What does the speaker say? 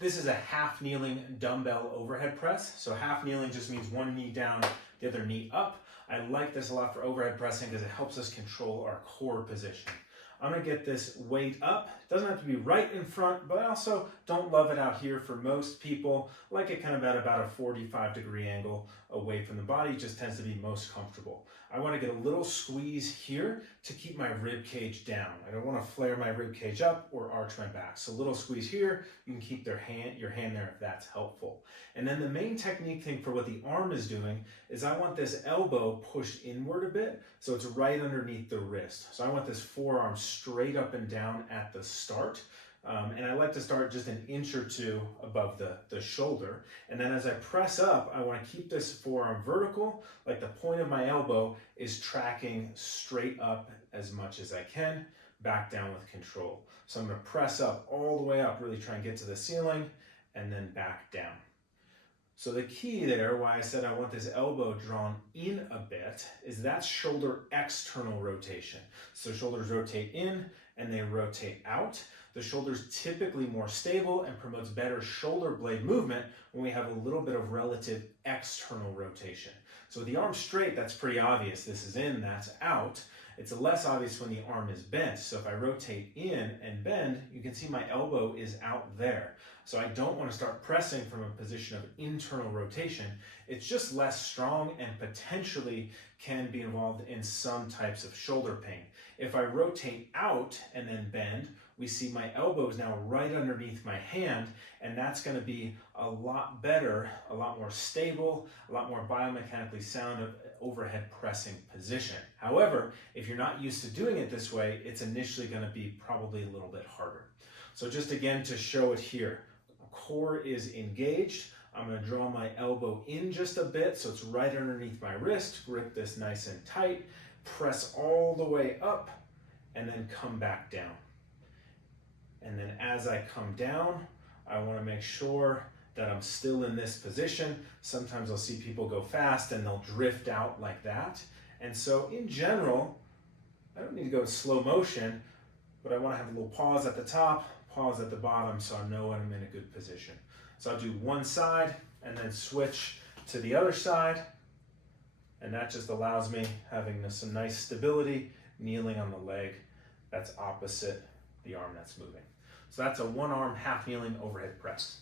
This is a half kneeling dumbbell overhead press. So half kneeling just means one knee down, the other knee up. I like this a lot for overhead pressing because it helps us control our core position. I'm gonna get this weight up. It doesn't have to be right in front, but I also don't love it out here. For most people, like it kind of at about a 45-degree angle away from the body, just tends to be most comfortable. I wanna get a little squeeze here to keep my rib cage down. I don't wanna flare my rib cage up or arch my back. So a little squeeze here, you can keep your hand there if that's helpful. And then the main technique thing for what the arm is doing is I want this elbow pushed inward a bit, so it's right underneath the wrist. So I want this forearm straight up and down at the start. And I like to start just an inch or two above the shoulder. And then as I press up, I want to keep this forearm vertical, like the point of my elbow is tracking straight up as much as I can, back down with control. So I'm going to press up all the way up, really try and get to the ceiling, and then back down. So the key there, why I said I want this elbow drawn in a bit, is that's shoulder external rotation. So shoulders rotate in and they rotate out. The shoulder's typically more stable and promotes better shoulder blade movement when we have a little bit of relative external rotation. So with the arm straight, that's pretty obvious. This is in, that's out. It's less obvious when the arm is bent. So if I rotate in and bend, you can see my elbow is out there. So I don't want to start pressing from a position of internal rotation. It's just less strong and potentially can be involved in some types of shoulder pain. If I rotate out and then bend, we see my elbow is now right underneath my hand, and that's going to be a lot better, a lot more stable, a lot more biomechanically sound of overhead pressing position. However, if you're not used to doing it this way, it's initially going to be probably a little bit harder. So just again to show it here, core is engaged. I'm going to draw my elbow in just a bit so it's right underneath my wrist, grip this nice and tight, press all the way up, and then come back down. And then as I come down, I want to make sure that I'm still in this position. Sometimes I'll see people go fast and they'll drift out like that. And so in general, I don't need to go in slow motion, but I want to have a little pause at the top, pause at the bottom, so I know when I'm in a good position. So I'll do one side and then switch to the other side. And that just allows me having some nice stability, kneeling on the leg that's opposite the arm that's moving. So that's a one arm half kneeling overhead press.